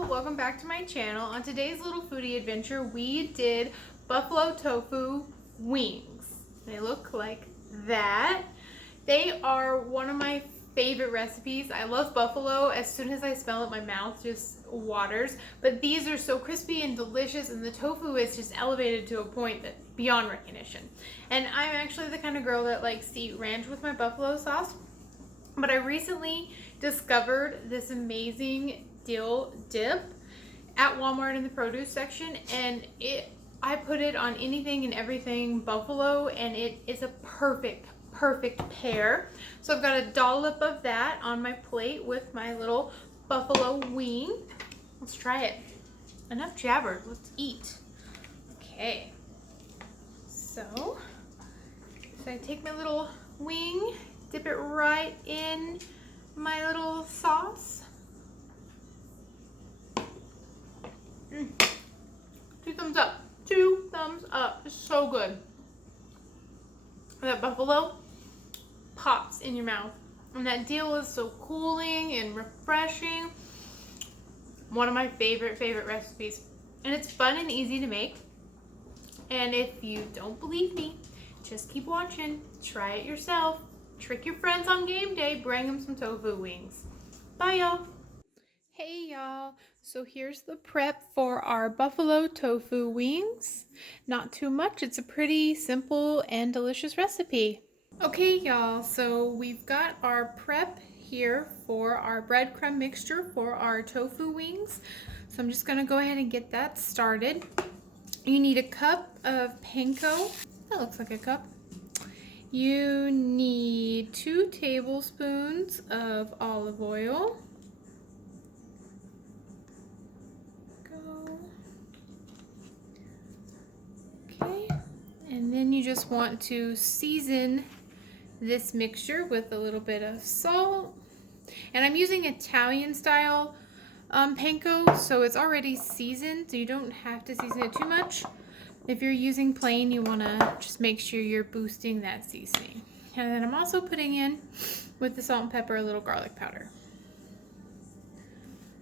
y'all, welcome back to my channel. On today's little foodie adventure, we did buffalo tofu wings. They look like that. They are one of my favorite recipes. I love buffalo. As soon as I smell it, my mouth just waters. But these are so crispy and delicious, and the tofu is just elevated to a point that's beyond recognition. And I'm actually the kind of girl that likes to eat ranch with my buffalo sauce. But I recently discovered this amazing dill dip at Walmart in the produce section, and I put it on anything and everything buffalo, and it is a perfect pair. So I've got a dollop of that on my plate with my little buffalo wing. Let's try it. Enough jabbered, let's eat. Okay, so I take my little wing, dip it right in my little sauce. Two thumbs up. 2 thumbs up. It's so good. That buffalo pops in your mouth. And that dill is so cooling and refreshing. One of my favorite recipes. And it's fun and easy to make. And if you don't believe me, just keep watching. Try it yourself. Trick your friends on game day. Bring them some tofu wings. Bye, y'all. Hey, y'all. So here's the prep for our buffalo tofu wings. Not too much. It's a pretty simple and delicious recipe. Okay, y'all. So we've got our prep here for our breadcrumb mixture for our tofu wings. So I'm just going to go ahead and get that started. You need a cup of panko. That looks like a cup. You need 2 tablespoons of olive oil. Okay, and then you just want to season this mixture with a little bit of salt. And I'm using Italian style panko, so it's already seasoned, so you don't have to season it too much. If you're using plain, you want to just make sure you're boosting that seasoning. And then I'm also putting in, with the salt and pepper, a little garlic powder.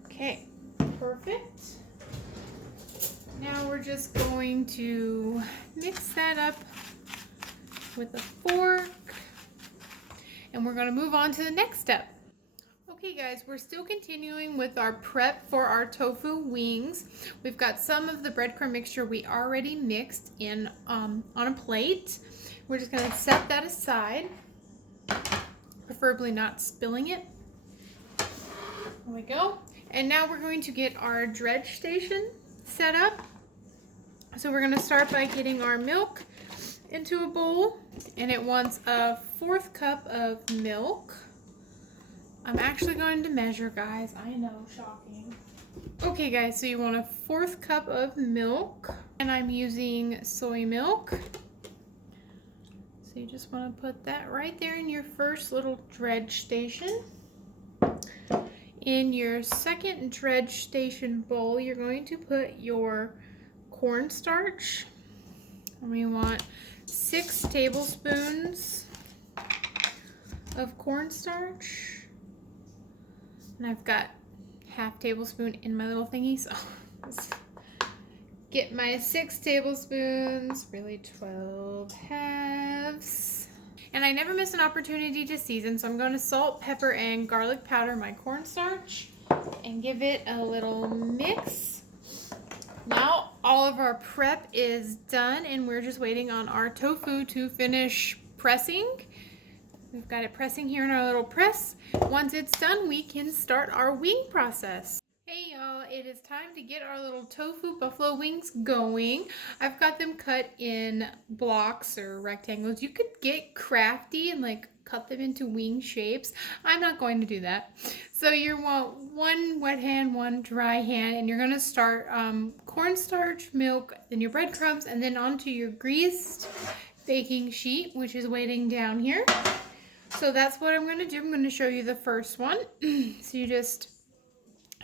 Okay, perfect. Now we're just going to mix that up with a fork, and we're going to move on to the next step. Okay guys, we're still continuing with our prep for our tofu wings. We've got some of the breadcrumb mixture we already mixed in on a plate. We're just going to set that aside, preferably not spilling it. There we go. And now we're going to get our dredge station set up. So we're going to start by getting our milk into a bowl, and it wants a 1/4 cup of milk. I'm actually going to measure, guys. I know, shocking. Okay guys, so you want a 1/4 cup of milk, and I'm using soy milk. So you just want to put that right there in your first little dredge station. In your second dredge station bowl, you're going to put your cornstarch. And we want 6 tablespoons of cornstarch. And I've got 1/2 tablespoon in my little thingy, so let's get my 6 tablespoons, really 12 halves. And I never miss an opportunity to season, so I'm going to salt, pepper, and garlic powder my cornstarch and give it a little mix. Now all of our prep is done, and we're just waiting on our tofu to finish pressing. We've got it pressing here in our little press. Once it's done, we can start our wing process. Hey y'all, it is time to get our little tofu buffalo wings going. I've got them cut in blocks or rectangles. You could get crafty and like cut them into wing shapes. I'm not going to do that. So you want 1 wet hand, 1 dry hand, and you're gonna start cornstarch, milk, then your breadcrumbs, and then onto your greased baking sheet, which is waiting down here. So that's what I'm going to do. I'm going to show you the first one. So you just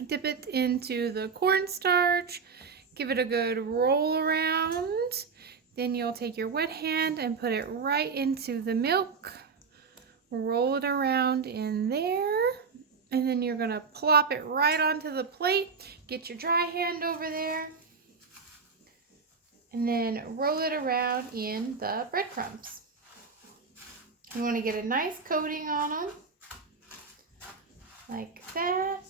dip it into the cornstarch, give it a good roll around. Then you'll take your wet hand and put it right into the milk. Roll it around in there. And then you're gonna plop it right onto the plate. Get your dry hand over there. And then roll it around in the breadcrumbs. You wanna get a nice coating on them. Like that.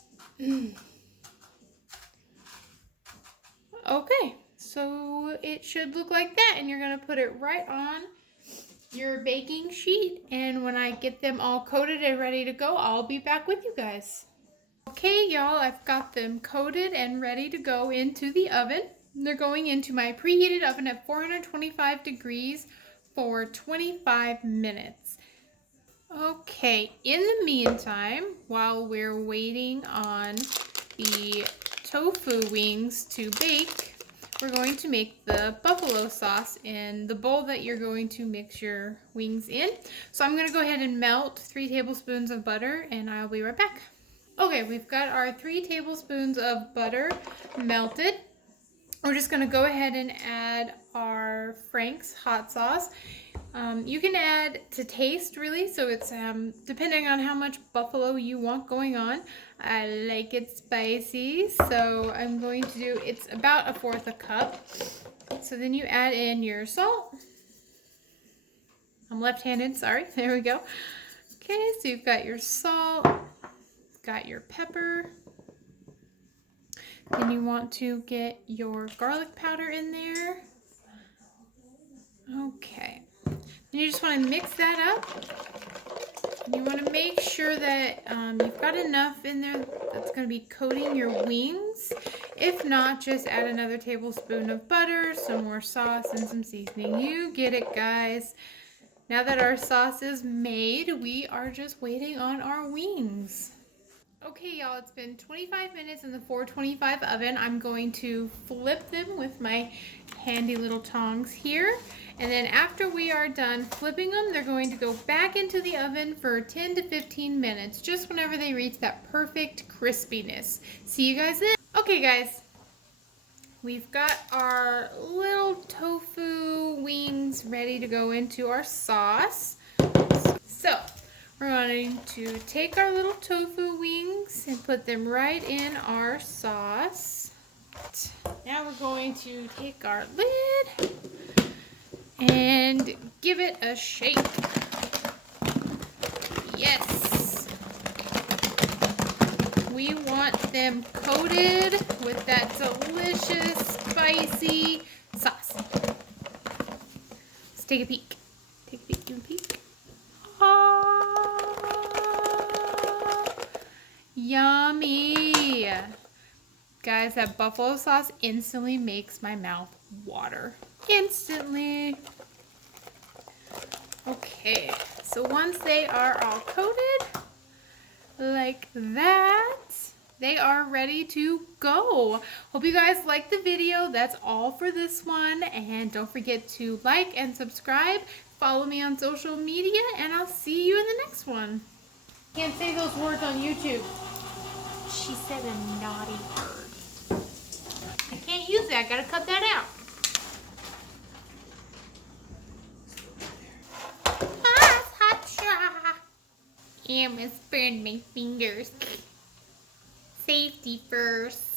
Okay, so it should look like that. And you're gonna put it right on your baking sheet, and when I get them all coated and ready to go, I'll be back with you guys. Okay, y'all, I've got them coated and ready to go into the oven. They're going into my preheated oven at 425 degrees for 25 minutes. Okay, in the meantime, while we're waiting on the tofu wings to bake, we're going to make the buffalo sauce in the bowl that you're going to mix your wings in. So I'm going to go ahead and melt 3 tablespoons of butter, and I'll be right back. Okay, we've got our 3 tablespoons of butter melted. We're just going to go ahead and add our Franks hot sauce. You can add to taste, really, so it's depending on how much buffalo you want going on. I like it spicy, so I'm going to do, it's about 1/4 cup. So then you add in your salt. I'm left-handed, sorry, there we go. Okay, so you've got your salt, got your pepper. Then you want to get your garlic powder in there. Okay. And you just want to mix that up. And you want to make sure that you've got enough in there that's going to be coating your wings. If not, just add another tablespoon of butter, some more sauce, and some seasoning. You get it, guys. Now that our sauce is made, we are just waiting on our wings. Okay, y'all, it's been 25 minutes in the 425 oven. I'm going to flip them with my handy little tongs here. And then after we are done flipping them, they're going to go back into the oven for 10 to 15 minutes, just whenever they reach that perfect crispiness. See you guys then. Okay, guys, we've got our little tofu wings ready to go into our sauce. So, we're going to take our little tofu wings and put them right in our sauce. Now we're going to take our lid and give it a shake. Yes. We want them coated with that delicious, spicy sauce. Let's take a peek. Take a peek, give a peek. Yummy! Guys, that buffalo sauce instantly makes my mouth water. Instantly. Okay, so once they are all coated, like that, they are ready to go. Hope you guys liked the video. That's all for this one. And don't forget to like and subscribe. Follow me on social media, and I'll see you in the next one. Can't say those words on YouTube. She said a naughty word. I can't use that. I gotta cut that out. Almost burned my fingers. Safety first.